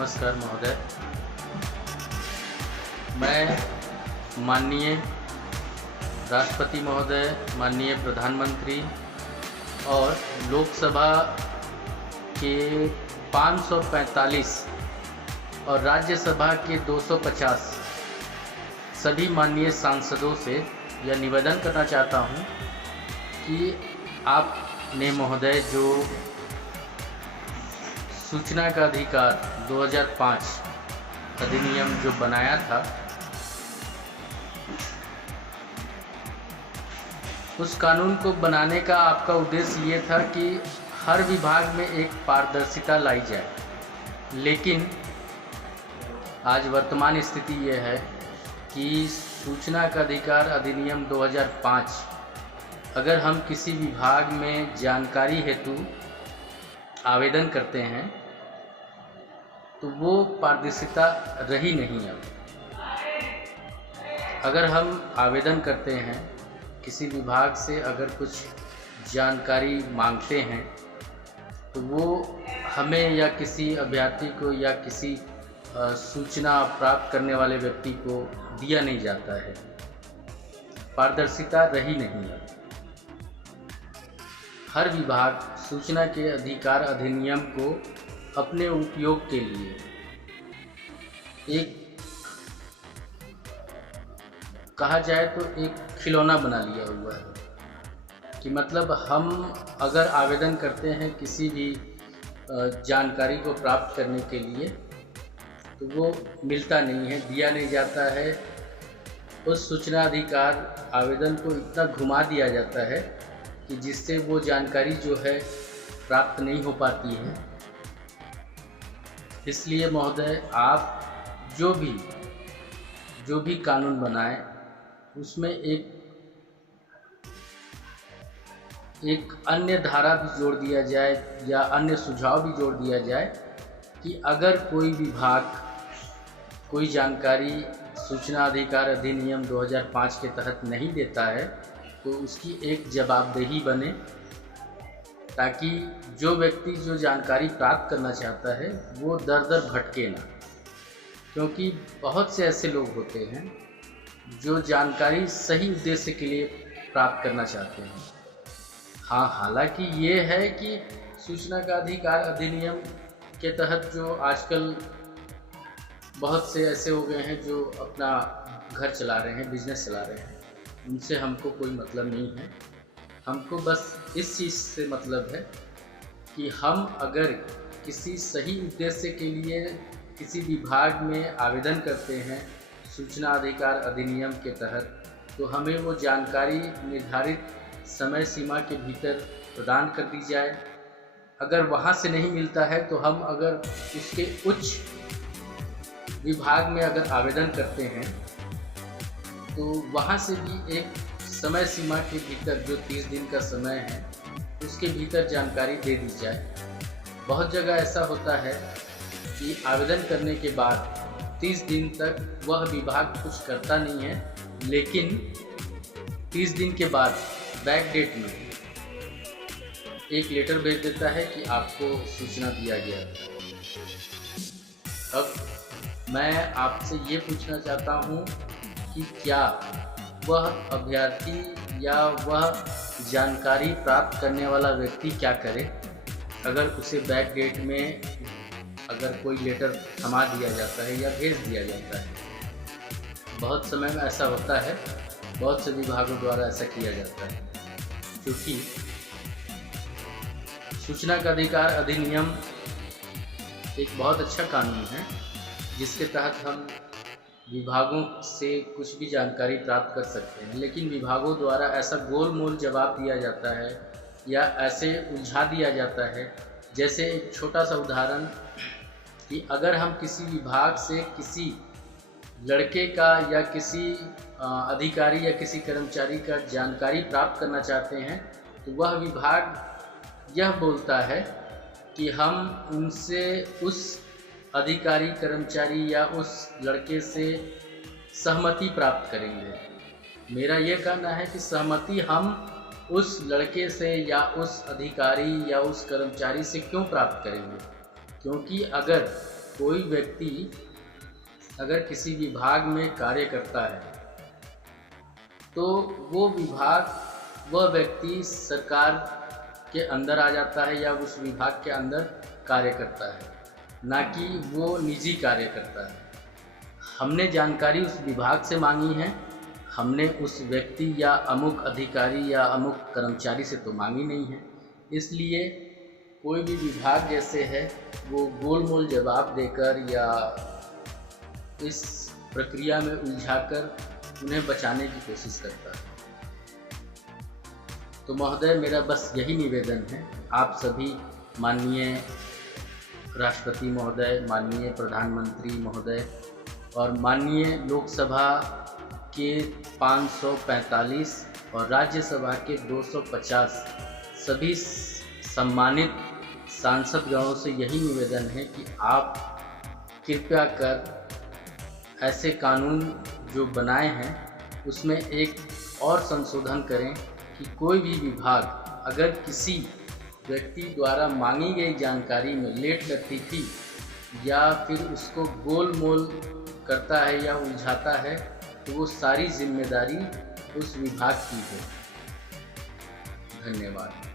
नमस्कार महोदय। मैं माननीय राष्ट्रपति महोदय, माननीय प्रधानमंत्री और लोकसभा के 545 और राज्यसभा के 250 सभी माननीय सांसदों से यह निवेदन करना चाहता हूं कि आपने महोदय जो सूचना का अधिकार 2005 अधिनियम जो बनाया था, उस कानून को बनाने का आपका उद्देश्य ये था कि हर विभाग में एक पारदर्शिता लाई जाए। लेकिन आज वर्तमान स्थिति ये है कि सूचना का अधिकार अधिनियम 2005 अगर हम किसी विभाग में जानकारी हेतु आवेदन करते हैं तो वो पारदर्शिता रही नहीं। अब अगर हम आवेदन करते हैं किसी विभाग से, अगर कुछ जानकारी मांगते हैं तो वो हमें या किसी अभ्यर्थी को या किसी सूचना प्राप्त करने वाले व्यक्ति को दिया नहीं जाता है। पारदर्शिता रही नहीं है। हर विभाग सूचना के अधिकार अधिनियम को अपने उपयोग के लिए एक कहा जाए तो एक खिलौना बना लिया हुआ है कि मतलब हम अगर आवेदन करते हैं किसी भी जानकारी को प्राप्त करने के लिए तो वो मिलता नहीं है, दिया नहीं जाता है। उस सूचना अधिकार आवेदन को इतना घुमा दिया जाता है कि जिससे वो जानकारी जो है प्राप्त नहीं हो पाती है। इसलिए महोदय, आप जो भी कानून बनाएं उसमें एक अन्य धारा भी जोड़ दिया जाए या अन्य सुझाव भी जोड़ दिया जाए कि अगर कोई विभाग कोई जानकारी सूचना अधिकार अधिनियम 2005 के तहत नहीं देता है तो उसकी एक जवाबदेही बने, ताकि जो व्यक्ति जो जानकारी प्राप्त करना चाहता है वो दर दर भटके ना। क्योंकि बहुत से ऐसे लोग होते हैं जो जानकारी सही उद्देश्य के लिए प्राप्त करना चाहते हैं। हाँ, हालांकि ये है कि सूचना का अधिकार अधिनियम के तहत जो आजकल बहुत से ऐसे हो गए हैं जो अपना घर चला रहे हैं, बिजनेस चला रहे हैं, उनसे हमको कोई मतलब नहीं है। हमको बस इस चीज़ से मतलब है कि हम अगर किसी सही उद्देश्य के लिए किसी विभाग में आवेदन करते हैं सूचना अधिकार अधिनियम के तहत, तो हमें वो जानकारी निर्धारित समय सीमा के भीतर प्रदान कर दी जाए। अगर वहाँ से नहीं मिलता है तो हम अगर उसके उच्च विभाग में अगर आवेदन करते हैं तो वहाँ से भी एक समय सीमा के भीतर, जो 30 दिन का समय है, उसके भीतर जानकारी दे दी जाए। बहुत जगह ऐसा होता है कि आवेदन करने के बाद 30 दिन तक वह विभाग कुछ करता नहीं है, लेकिन 30 दिन के बाद बैक डेट में एक लेटर भेज देता है कि आपको सूचना दिया गया। अब मैं आपसे ये पूछना चाहता हूँ कि क्या वह अभ्यर्थी या वह जानकारी प्राप्त करने वाला व्यक्ति क्या करे अगर उसे बैक डेट में अगर कोई लेटर थमा दिया जाता है या भेज दिया जाता है। बहुत समय में ऐसा होता है, बहुत से विभागों द्वारा ऐसा किया जाता है। क्योंकि सूचना का अधिकार अधिनियम एक बहुत अच्छा कानून है जिसके तहत हम विभागों से कुछ भी जानकारी प्राप्त कर सकते हैं, लेकिन विभागों द्वारा ऐसा गोल मोल जवाब दिया जाता है या ऐसे उलझा दिया जाता है। जैसे एक छोटा सा उदाहरण कि अगर हम किसी विभाग से किसी लड़के का या किसी अधिकारी या किसी कर्मचारी का जानकारी प्राप्त करना चाहते हैं तो वह विभाग यह बोलता है कि हम उनसे उस अधिकारी, कर्मचारी या उस लड़के से सहमति प्राप्त करेंगे। मेरा ये कहना है कि सहमति हम उस लड़के से या उस अधिकारी या उस कर्मचारी से क्यों प्राप्त करेंगे? क्योंकि अगर कोई व्यक्ति अगर किसी विभाग में कार्य करता है तो वो विभाग, वह व्यक्ति सरकार के अंदर आ जाता है या उस विभाग के अंदर कार्य करता है, ना कि वो निजी कार्य करता है। हमने जानकारी उस विभाग से मांगी है, हमने उस व्यक्ति या अमुक अधिकारी या अमुक कर्मचारी से तो मांगी नहीं है। इसलिए कोई भी विभाग जैसे है वो गोलमोल जवाब देकर या इस प्रक्रिया में उलझाकर उन्हें बचाने की कोशिश करता है। तो महोदय, मेरा बस यही निवेदन है, आप सभी माननीय राष्ट्रपति महोदय, माननीय प्रधानमंत्री महोदय और माननीय लोकसभा के 545 और राज्यसभा के 250 सभी सम्मानित सांसदगणों से यही निवेदन है कि आप कृपया कर ऐसे कानून जो बनाए हैं उसमें एक और संशोधन करें कि कोई भी विभाग अगर किसी व्यक्ति द्वारा मांगी गई जानकारी में लेट करती थी या फिर उसको गोलमोल करता है या उलझाता है तो वो सारी जिम्मेदारी उस विभाग की है। धन्यवाद।